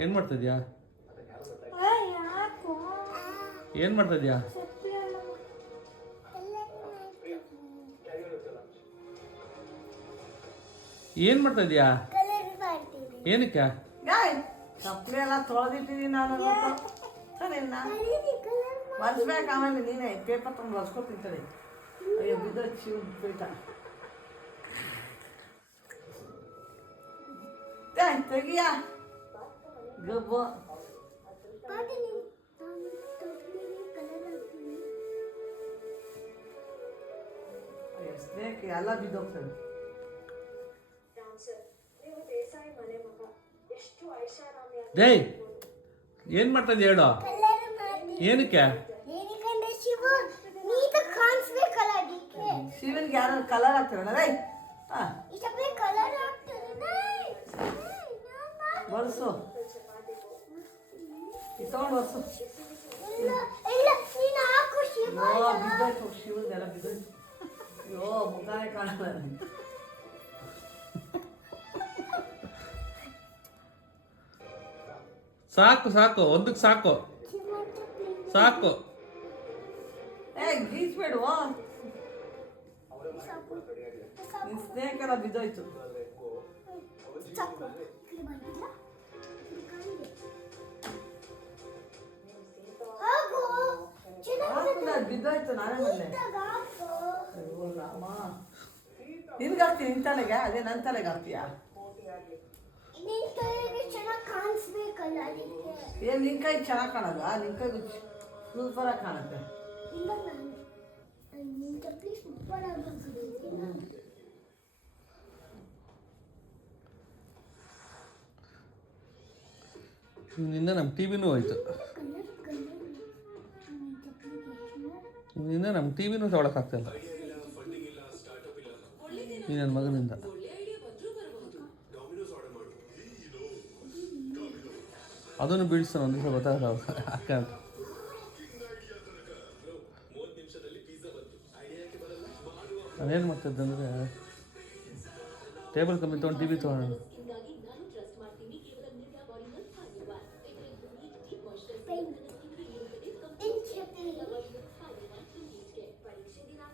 ಏನು ಮಾಡ್ತಿದ್ಯಾ? ಏನು ಮಾಡ್ತಿದ್ಯಾ? ಏನು ಮಾಡ್ತಿದ್ಯಾ? ಏನಕ್ಕೆ? ಚಪ್ಪಲಿ ಎಲ್ಲ ತೊಳೆದಿಟ್ಟಿದ್ದೀನಿ ನಾನು. ಒರೆಸ್ಬೇಕು, ಆಮೇಲೆ ನೀನೇ ಪೇಪರ್ ತಂದು ಒರೆಸ್ಕೊತಿಂತೇಳಿ. ಅಯ್ಯೋ ಬಿದ್ದು ಶಿವ ಪೀಠ ತೆಗಿಯ ಗಬ್ಬು. ಸ್ನೇಕ್ ಎಲ್ಲ ಬಿದ್ದೋಗ್ತದೆ. ಜೈ ಏನು ಮಾಡ್ತಿದ್ಯ ಹೇಳು? ಏನಕ್ಕೆ? ಶಿವನ್ಗೆ ಯಾರು ಕಲರ್ ಹಾಕ್ತಾರಲ್ಲ ರೈ ಬರ್ಸು ತಗೊಂಡು ಬರ್ಸು. ಬಿದ್ದೋಯ್ತು ಶಿವನ್ದೆಲ್ಲ ಬಿದ್ದೋಯ್ತು. ಅಯ್ಯೋ ಮುಖಾನೇ ಕಾಣಲ್ಲ. ಸಾಕು ಸಾಕು, ಒಂದಕ್ಕೆ ಸಾಕು ಸಾಕು. ಗೀಚ್ಬೇಡುವ, ನಿನ್ ಸ್ನೇಕ್ ಎಲ್ಲ ಬಿದ್ದೋಯ್ತು. ಬಿದ್ದೋಯ್ತು ನಾನೇ ಬಂದೆ. ರಾಮ ನಿನ್ಗೆ ಹಾಕ್ತೀನಿ ನಿನ್ ತಲೆಗೆ, ಅದೇ ನನ್ನ ತಲೆಗೆ ಹಾಕ್ತೀಯಾ? ಏನ್ ನಿನ್ ಕೈ ಚೆನ್ನಾಗಿ ಕಾಣಲ್ವಾ? ನಿನ್ ಕೈ ಸೂಪರ್ ಆಗಿ ಕಾಣುತ್ತೆ. ನಿನ್ನ ನಮ್ಮ ಟಿವಿನೂ ಹೋಯ್ತು. ನಿನ್ನ ನಮ್ಮ ಟಿವಿನೂ ತೊಗೊಳಕ್ಕಾಗ್ತಿಲ್ಲ ಈ ನನ್ನ ಮಗನಿಂದ. ಅದನ್ನು ಬೀಳಿಸ್ತಾನೆ ಒಂದು ದಿವಸ ಗೊತ್ತಾಗಲ್ಲ ಅಕ್ಕ. ನಾನೇನು ಮಾಡ್ತಿದ್ದೆ ಅಂದರೆ ಟೇಬಲ್ ಕಮ್ಮಿ ತೊಗೊಂಡು ಟಿ ವಿ ತೊಗೊಳ್ಳೋಣ.